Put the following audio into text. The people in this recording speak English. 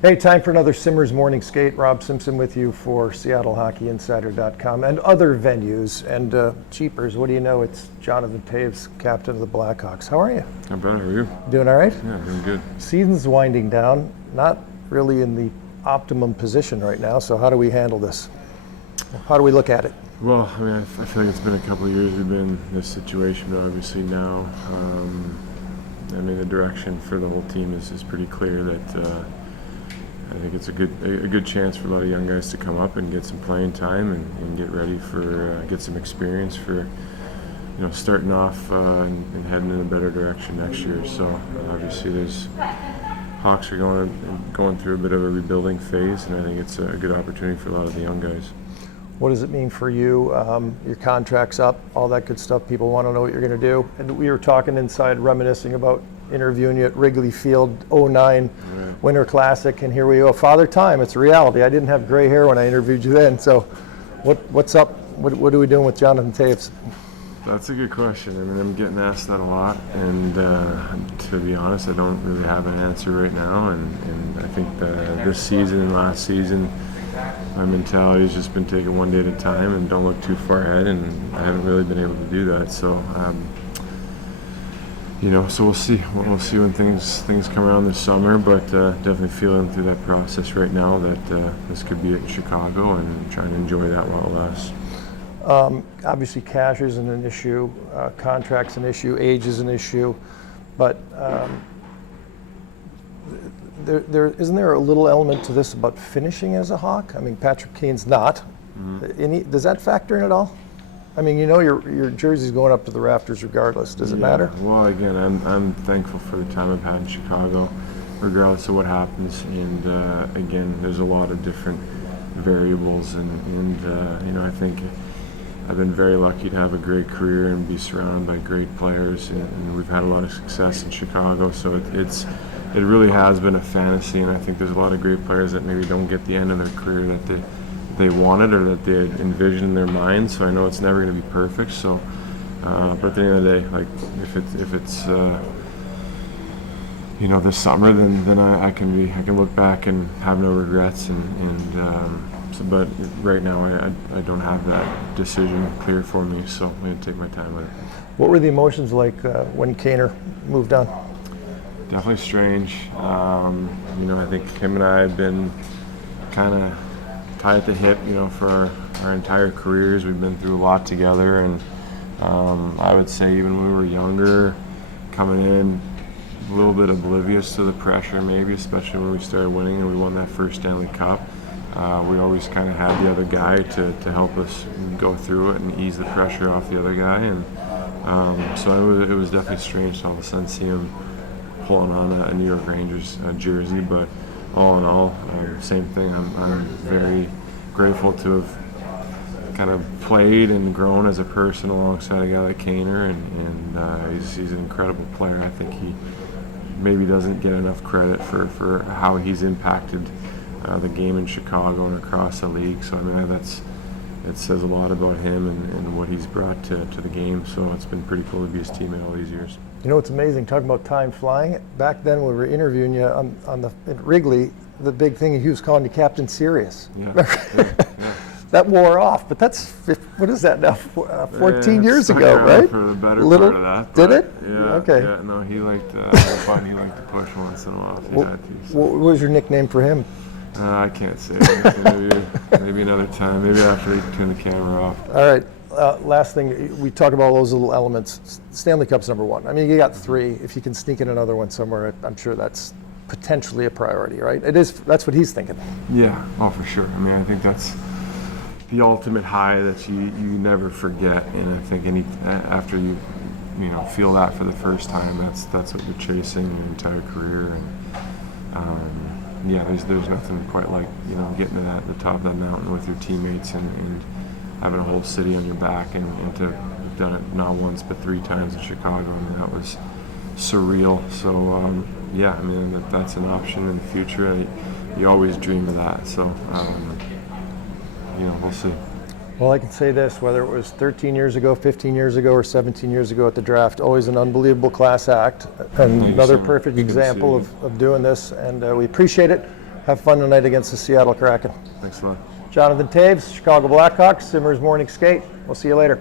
Hey, time for another Simmers Morning Skate. Rob Simpson with you for SeattleHockeyInsider.com and other venues. And cheapers, what do you know? It's Jonathan Toews, captain of the Blackhawks. How are you? I'm better. How are you? Doing all right? Yeah, doing good. Season's winding down. Not really in the optimum position right now. So how do we handle this? How do we look at it? Well, I mean, I feel like it's been a couple of years we've been in this situation. Obviously now, I mean, the direction for the whole team is pretty clear that I think it's a good chance for a lot of young guys to come up and get some playing time and get ready for get some experience for starting off and heading in a better direction next year. So obviously there's Hawks are going through a bit of a rebuilding phase, and I think it's a good opportunity for a lot of the young guys. What does it mean for you? Your contract's up, all that good stuff. People want to know what you're going to do. And we were talking inside, reminiscing about interviewing you at Wrigley Field, 09 Winter Classic, and here we go. Father Time, it's a reality. I didn't have gray hair when I interviewed you then. So what's up? What are we doing with Jonathan Toews? That's a good question. I mean, I'm getting asked that a lot, and to be honest, I don't really have an answer right now. And I think this season and last season, my mentality has just been taking one day at a time and don't look too far ahead, and I haven't really been able to do that. So, so we'll see. We'll see when things come around this summer, but definitely feeling through that process right now that this could be it in Chicago and trying to enjoy that while it lasts. Obviously, cash isn't an issue, contract's an issue, age is an issue, but isn't there a little element to this about finishing as a Hawk? I mean, Patrick Kane's not. Mm-hmm. Does that factor in at all? I mean, your jersey's going up to the rafters regardless. Does it matter? Well, again, I'm thankful for the time I've had in Chicago, regardless of what happens. And again, there's a lot of different variables, and I think I've been very lucky to have a great career and be surrounded by great players, and we've had a lot of success in Chicago. So it really has been a fantasy, and I think there's a lot of great players that maybe don't get the end of their career that they wanted or that they had envisioned in their mind. So I know it's never going to be perfect. So, but at the end of the day, like if it's this summer, then I can look back and have no regrets. But right now I don't have that decision clear for me. So I'm going to take my time with it. What were the emotions like when Kaner moved on? Definitely strange. I think him and I have been kind of tied at the hip, for our entire careers. We've been through a lot together, and I would say even when we were younger, coming in a little bit oblivious to the pressure maybe, especially when we started winning and we won that first Stanley Cup. We always kind of had the other guy to help us go through it and ease the pressure off the other guy, and so it was definitely strange to all of a sudden see him pulling on a New York Rangers jersey. But all in all, same thing. I'm very grateful to have kind of played and grown as a person alongside a guy like Kaner, and he's an incredible player. I think he maybe doesn't get enough credit for how he's impacted the game in Chicago and across the league. So I mean, it says a lot about him and what he's brought to the game. So it's been pretty cool to be his teammate all these years. You know, it's amazing, talking about time flying. Back then when we were interviewing you at Wrigley, the big thing, he was calling you Captain Serious. Yeah. That wore off, but what is that now? 14 years ago, right? For the better part of that. Did it? Yeah. Okay. Yeah, no, he liked to push once in a while if he had to. So. What was your nickname for him? I can't say it. Maybe another time. Maybe after we turn the camera off. All right. Last thing, we talk about all those little elements. Stanley Cup's number one. I mean, you got 3. If you can sneak in another one somewhere, I'm sure that's potentially a priority, right? It is. That's what he's thinking. Yeah. Oh, for sure. I mean, I think that's the ultimate high that you never forget. And I think after you feel that for the first time, that's what you're chasing your entire career. And there's nothing quite like getting to the top of that mountain with your teammates and having a whole city on your back, and to have done it not once but 3 times in Chicago. I mean, that was surreal. So I mean, that's an option in the future. You always dream of that. So we'll see. Well, I can say this, whether it was 13 years ago, 15 years ago, or 17 years ago at the draft, always an unbelievable class act, and another perfect example of doing this, and we appreciate it. Have fun tonight against the Seattle Kraken. Thanks a lot. Jonathan Toews, Chicago Blackhawks, Simmer's morning skate. We'll see you later.